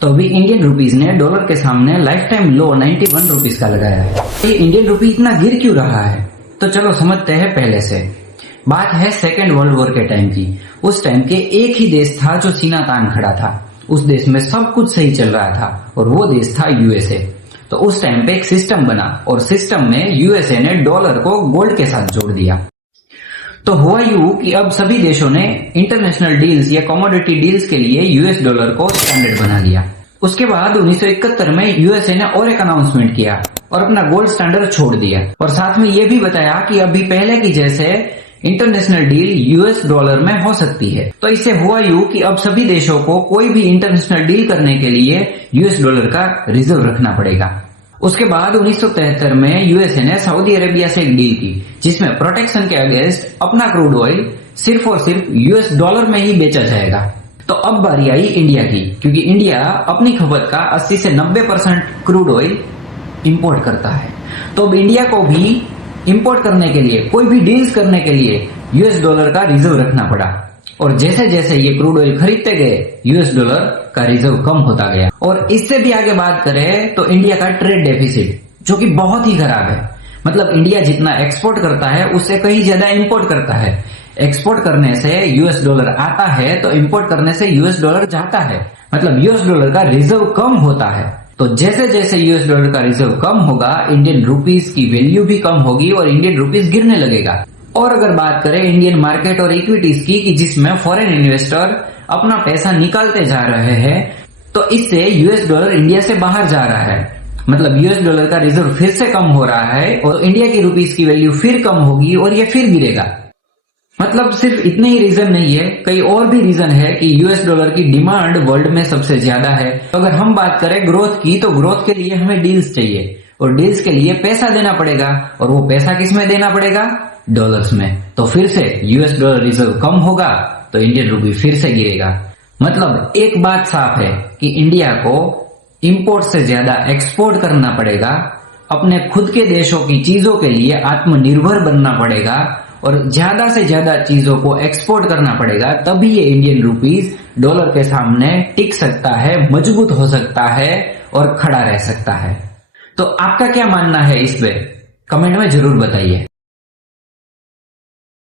तो अभी Indian rupees ने डॉलर के सामने लाइफ टाइम लो 91 रुपीज का लगाया है। ये इंडियन रुपी इतना गिर क्यों रहा है? तो चलो समझते हैं पहले से। बात है सेकेंड वर्ल्ड वॉर के टाइम की। उस टाइम के एक ही देश था जो सीना तान खड़ा था। उस देश में सब कुछ सही चल रहा था और वो देश था यूएसए। तो उस टाइम पे एक सिस्टम बना और सिस्टम में यूएसए ने डॉलर को गोल्ड के साथ जोड़ दिया। तो हुआ यूं कि अब सभी देशों ने इंटरनेशनल डील्स या कमोडिटी डील्स के लिए यूएस डॉलर को स्टैंडर्ड बना लिया। उसके बाद 1971 में यूएसए ने और एक अनाउंसमेंट किया और अपना गोल्ड स्टैंडर्ड छोड़ दिया और साथ में ये भी बताया कि अभी पहले की जैसे इंटरनेशनल डील यूएस डॉलर में हो सकती है। तो इससे हुआ यूं कि अब सभी देशों को कोई भी इंटरनेशनल डील करने के लिए यूएस डॉलर का रिजर्व रखना पड़ेगा। उसके बाद 1973 में यूएसए ने सऊदी अरेबिया से एक डील की जिसमें प्रोटेक्शन के अगेंस्ट अपना क्रूड ऑयल सिर्फ और सिर्फ यूएस डॉलर में ही बेचा जाएगा। तो अब बारी आई इंडिया की, क्योंकि इंडिया अपनी खपत का 80 से 90% क्रूड ऑयल इंपोर्ट करता है। तो अब इंडिया को भी इंपोर्ट करने के लिए, कोई भी डील्स करने के लिए यूएस डॉलर का रिजर्व रखना पड़ा। और जैसे जैसे ये क्रूड ऑयल खरीदते गए यूएस डॉलर का रिजर्व कम होता गया। और इससे भी आगे बात करें तो इंडिया का ट्रेड डेफिसिट जो कि बहुत ही खराब है। मतलब इंडिया जितना एक्सपोर्ट करता है उससे कहीं ज्यादा इंपोर्ट करता है। एक्सपोर्ट करने से यूएस डॉलर आता है तो इंपोर्ट करने से यूएस डॉलर जाता है। मतलब यूएस डॉलर का रिजर्व कम होता है। तो जैसे जैसे यूएस डॉलर का रिजर्व कम होगा इंडियन रुपीज की वैल्यू भी कम होगी और इंडियन रुपीज गिरने लगेगा। और अगर बात करें इंडियन मार्केट और इक्विटीज की कि जिसमें फॉरेन इन्वेस्टर अपना पैसा निकालते जा रहे हैं, तो इससे यूएस डॉलर इंडिया से बाहर जा रहा है। मतलब यूएस डॉलर का रिजर्व फिर से कम हो रहा है और इंडिया की रुपीस की वैल्यू फिर कम होगी और ये फिर गिरेगा। मतलब सिर्फ इतने ही रीजन नहीं है, कई और भी रीजन है कि यूएस डॉलर की डिमांड वर्ल्ड में सबसे ज्यादा है। तो अगर हम बात करें ग्रोथ की, तो ग्रोथ के लिए हमें डील्स चाहिए और डील्स के लिए पैसा देना पड़ेगा। और वो पैसा किस में देना पड़ेगा? डॉलर्स में। तो फिर से यूएस डॉलर रिजर्व कम होगा तो इंडियन रुपी फिर से गिरेगा। मतलब एक बात साफ है कि इंडिया को इंपोर्ट से ज्यादा एक्सपोर्ट करना पड़ेगा, अपने खुद के देशों की चीजों के लिए आत्मनिर्भर बनना पड़ेगा और ज्यादा से ज्यादा चीजों को एक्सपोर्ट करना पड़ेगा, तभी ये इंडियन रुपीज डॉलर के सामने टिक सकता है, मजबूत हो सकता है और खड़ा रह सकता है। तो आपका क्या मानना है इस पे? कमेंट में जरूर बताइए।